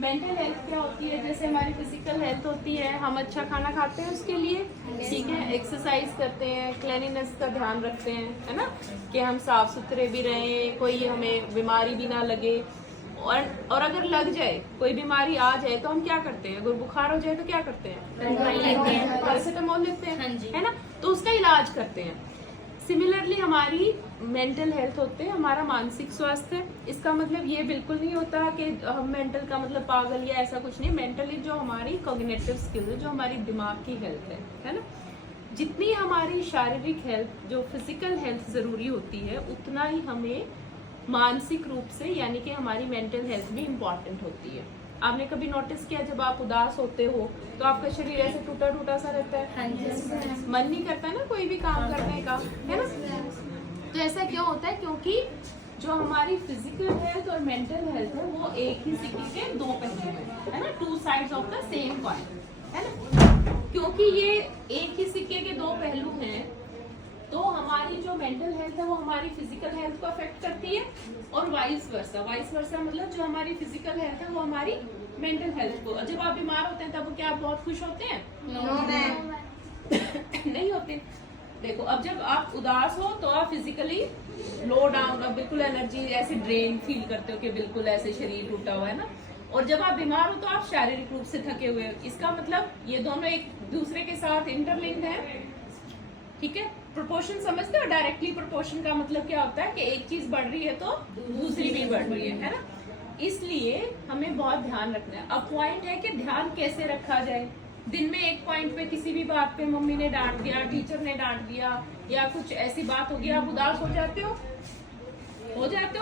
Mental health क्या होती है? जैसे हमारी फिजिकल हेल्थ होती है, हम अच्छा खाना खाते हैं उसके लिए, ठीक है, एक्सरसाइज करते हैं, क्लीनिनेस का ध्यान रखते हैं, है ना, कि हम साफ सुथरे भी रहें, कोई हमें बीमारी भी ना लगे। और अगर लग जाए, कोई बीमारी आ जाए तो हम क्या करते हैं? अगर बुखार हो जाए तो क्या करते हैं? पैरासिटामोल लेते हैं, है ना, तो उसका इलाज करते हैं। सिमिलरली हमारी मेंटल हेल्थ होते हैं, हमारा मानसिक स्वास्थ्य। इसका मतलब ये बिल्कुल नहीं होता कि हम मेंटल का मतलब पागल या ऐसा कुछ नहीं। मेंटली जो हमारी कॉग्निटिव स्किल है, जो हमारी दिमाग की हेल्थ है ना, जितनी हमारी शारीरिक हेल्थ, जो फिजिकल हेल्थ जरूरी होती है, उतना ही हमें मानसिक रूप से यानी कि हमारी मेंटल हेल्थ भी इम्पॉर्टेंट होती है। आपने कभी नोटिस किया जब आप उदास होते हो तो आपका शरीर ऐसे टूटा टूटा सा रहता है, मन नहीं करता है ना कोई भी काम करने का, है ना? तो ऐसा क्यों होता है? क्योंकि जो हमारी फिजिकल हेल्थ और मेंटल हेल्थ है वो एक ही सिक्के के दो पहलू है ना, two sides of the same coin, है ना? क्योंकि ये एक ही सिक्के के दो पहलू हैं, तो हमारी जो मेंटल हेल्थ है वो हमारी फिजिकल हेल्थ को अफेक्ट करती है, और वाइस वर्सा। वाइस वर्सा मतलब जो हमारी फिजिकल हेल्थ है वो हमारी मेंटल हेल्थ को। जब आप बीमार होते हैं तब क्या आप बहुत खुश होते हैं? नहीं होते। देखो, अब जब आप उदास हो तो आप फिजिकली लो डाउन, बिल्कुल एनर्जी ऐसे ड्रेन फील करते हो कि बिल्कुल ऐसे शरीर टूटा हुआ है ना। और जब आप बीमार हो तो आप शारीरिक रूप से थके हुए हो। इसका मतलब ये दोनों एक दूसरे के साथ इंटरलिंक्ड है, ठीक है? प्रोपोर्शन समझते हो? डायरेक्टली प्रोपोर्शन का मतलब क्या होता है कि एक चीज बढ़ रही है तो दूसरी भी बढ़ रही है ना? इसलिए हमें बहुत ध्यान रखना है। अब पॉइंट है कि ध्यान कैसे रखा जाए। दिन में एक पॉइंट पे किसी भी बात पे मम्मी ने डांट दिया, टीचर ने डांट दिया, या कुछ ऐसी बात हो गई, आप उदास हो जाते हो?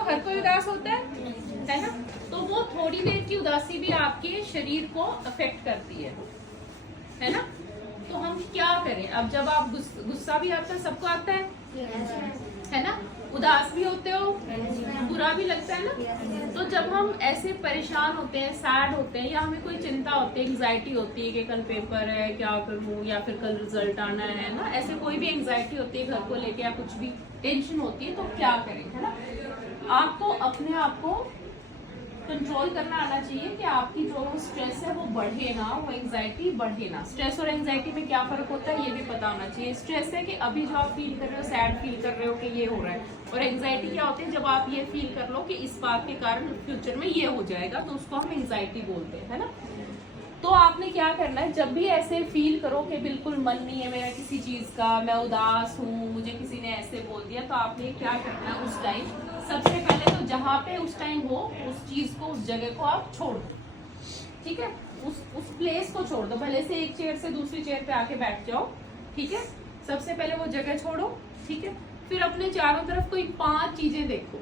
हर कोई उदास होता है ना? तो वो थोड़ी देर की उदासी भी आपके शरीर को अफेक्ट करती है ना? तो हम क्या करें? अब जब आप गुस्सा भी आता है, सबको आता है ना? उदास भी होते हो, बुरा भी लगता है ना? तो जब हम ऐसे परेशान होते हैं, सैड होते हैं, या हमें कोई चिंता होती है, एंग्जाइटी होती है कि कल पेपर है, क्या करूं, या फिर कल रिजल्ट आना है ना, ऐसे कोई भी एंग्जाइटी होती है घर को लेके, या कुछ भी टेंशन होती है, तो क्या करें, है ना? आपको अपने आप को कंट्रोल करना आना चाहिए कि आपकी जो स्ट्रेस है वो बढ़े ना, वो एंग्जाइटी बढ़े ना। स्ट्रेस और एंग्जाइटी में क्या फर्क होता है ये भी पता होना चाहिए। स्ट्रेस है कि अभी जो आप फील कर रहे हो, सैड फील कर रहे हो कि ये हो रहा है, और एंग्जाइटी क्या होती है? जब आप ये फील कर लो कि इस बात के कारण फ्यूचर में ये हो जाएगा, तो उसको हम एंग्जाइटी बोलते हैं, है ना? तो आपने क्या करना है, जब भी ऐसे फील करो कि बिल्कुल मन नहीं है मेरा किसी चीज का, मैं उदास हूँ, मुझे किसी ने ऐसे बोल दिया, तो आपने क्या करना है उस टाइम? सबसे पहले तो जहाँ पे उस टाइम हो, उस चीज को, उस जगह को आप छोड़ दो, ठीक है? उस प्लेस को छोड़ दो। भले से एक चेयर से दूसरी चेयर पे आके बैठ जाओ, ठीक है? सबसे पहले वो जगह छोड़ो, ठीक है? फिर अपने चारों तरफ कोई 5 चीजें देखो,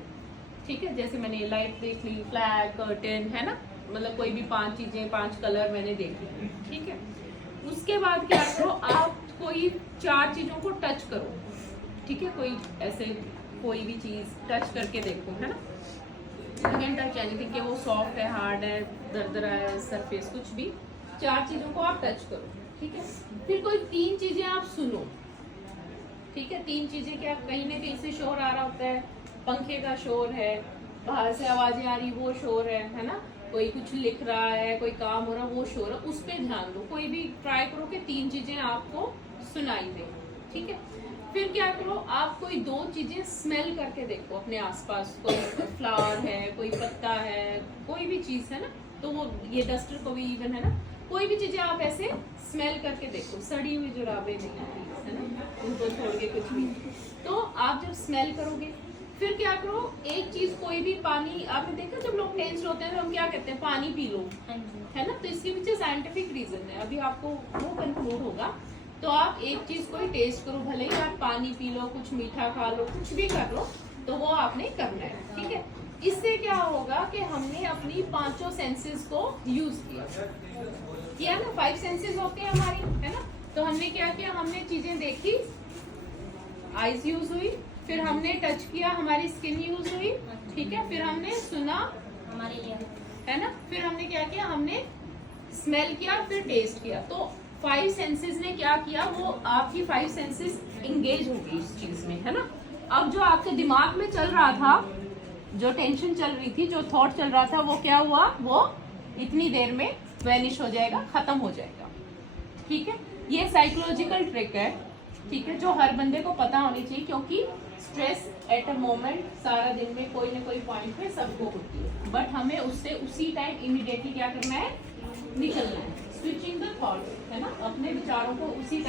ठीक है? जैसे मैंने लाइट देख ली, फ्लैग, कर्टन, है ना, मतलब कोई भी 5 चीजें, 5 कलर मैंने देख ली, ठीक है? उसके बाद क्या करो, आप कोई 4 चीजों को टच करो, ठीक है? कोई ऐसे कोई भी चीज टच करके देखो, है ना? यू कैन टच एनीथिंग, कि वो सॉफ्ट है, हार्ड है, दरदरा है, सरफेस, कुछ भी। 4 चीजों को आप टच करो, ठीक है? फिर कोई 3 चीजें आप सुनो, ठीक है? 3 चीजें क्या, कहीं ना कहीं से शोर आ रहा होता है, पंखे का शोर है, बाहर से आवाजें आ रही, वो शोर है ना? कोई कुछ लिख रहा है, कोई काम हो रहा, वो शोर है, उस पर ध्यान दो। कोई भी ट्राई करो कि 3 चीजें आपको सुनाई दे, ठीक है? फिर क्या करो, आप कोई 2 चीजें स्मेल करके देखो अपने आसपास। कोई फ्लावर है, कोई पत्ता है, कोई भी चीज है ना, तो वो, ये डस्टर को भी इवन है ना, कोई भी चीजें आप ऐसे स्मेल करके देखो। सड़ी हुई जुराबें नहीं, है ना, उनको छोड़ के कुछ भी। तो आप जब स्मेल करोगे, फिर क्या करो, एक चीज, कोई भी पानी, आपने देखा जब लोग टेंस्ड होते हैं तो हम क्या कहते हैं? पानी पी लो, है ना? तो इसके पीछे साइंटिफिक रीजन है, अभी आपको वो कंक्लूड होगा। तो आप एक चीज को ही टेस्ट करो, भले ही आप पानी पी लो, कुछ मीठा खा लो, कुछ भी कर लो, तो वो आपने करना है, ठीक है? इससे क्या होगा कि हमने अपनी 5 सेंसेस को यूज किया ना। 5 सेंसेस होते हैं हमारी, है ना? तो हमने क्या किया, हमने चीजें देखी, आईज यूज हुई, फिर हमने टच किया, हमारी स्किन यूज हुई, ठीक है? फिर हमने सुना, हमारे लिए, है ना? फिर हमने क्या किया, हमने स्मेल किया, फिर टेस्ट किया। तो 5 सेंसेस ने क्या किया, वो आपकी 5 सेंसेस इंगेज हो गई इस चीज में, है ना? अब जो आपके दिमाग में चल रहा था, जो टेंशन चल रही थी, जो थॉट चल रहा था, वो क्या हुआ, वो इतनी देर में वैनिश हो जाएगा, खत्म हो जाएगा। ठीक है, ये साइकोलॉजिकल ट्रिक है, ठीक है, जो हर बंदे को पता होनी चाहिए, क्योंकि स्ट्रेस एट अ मोमेंट सारा दिन में कोई ना कोई पॉइंट पे सबको होती है, बट हमें उससे उसी टाइम इमीडिएटली क्या करना है, निकलना है। स्विचिंग द थॉट, है ना, अपने विचारों को उसी टाइम